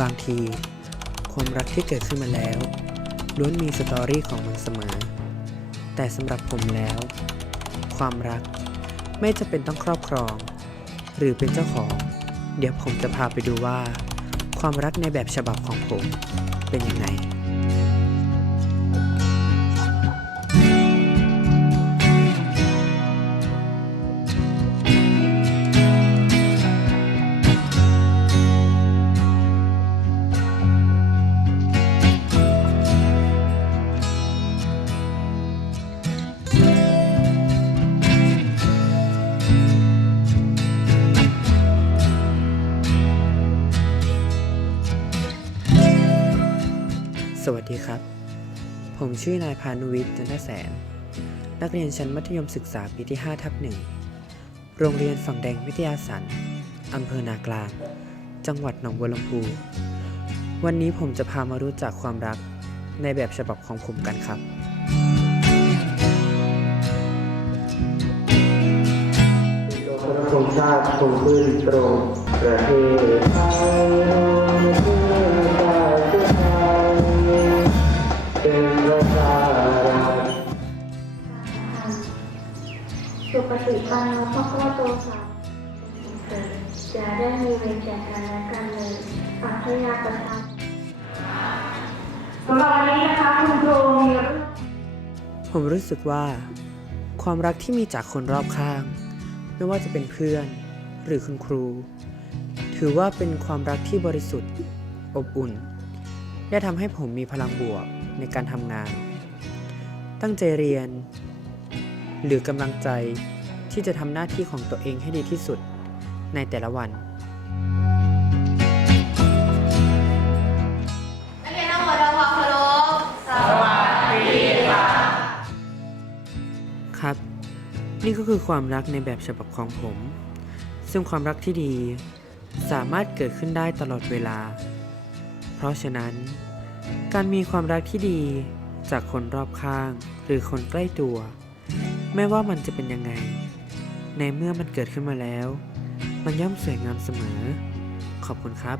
บางที ความรักที่เกิดขึ้นมาแล้วล้วนมีสตอรี่ของมันเสมอ แต่สำหรับผมแล้ว ความรักไม่จะเป็นต้องครอบครอง หรือเป็นเจ้าของ เดี๋ยวผมจะพาไปดูว่า ความรักในแบบฉบับของผมเป็นยังไง สวัสดีครับ ผมชื่อนายพานุวิทย์จันทแสน นักเรียนชั้นมัธยมศึกษาปีที่ 5 ทับหนึ่ง โรงเรียนฝั่งแดงวิทยาสันอำเภอนากลาง จังหวัดหนองบัวลำพู วันนี้ผมจะพามารู้จักความรักในแบบฉบับของผมกันครับธงชาติทรงขึ้นตรงประเทศ เป็นประชารัฐสุปฏิปันโนภะคะวะโตสาวกเถิดจะได้มีเวรแก่กันและกันเลยปัทยาประทานสำหรับวันนี้นะคะคุณครูมีผมรู้สึกว่า ความรักที่มีจากคนรอบข้าง ไม่ว่าจะเป็นเพื่อนหรือคุณครู ถือว่าเป็นความรักที่บริสุทธิ์ อบอุ่นและทำให้ผมมีพลังบวก ในการทำงาน ตั้งใจเรียน หรือกำลังใจที่จะทำหน้าที่ของตัวเองให้ดีที่สุดในแต่ละวันนักเรียนทั้งหมดทำความเคารพสวัสดีครับ นี่ก็คือความรักในแบบฉบับของผม ซึ่งความรักที่ดีสามารถเกิดขึ้นได้ตลอดเวลา เพราะฉะนั้น การมีความรักที่ดีจากคนรอบข้าง หรือคนใกล้ตัว ไม่ว่ามันจะเป็นยังไง ในเมื่อมันเกิดขึ้นมาแล้ว มันย่อมสวยงามเสมอ ขอบคุณครับ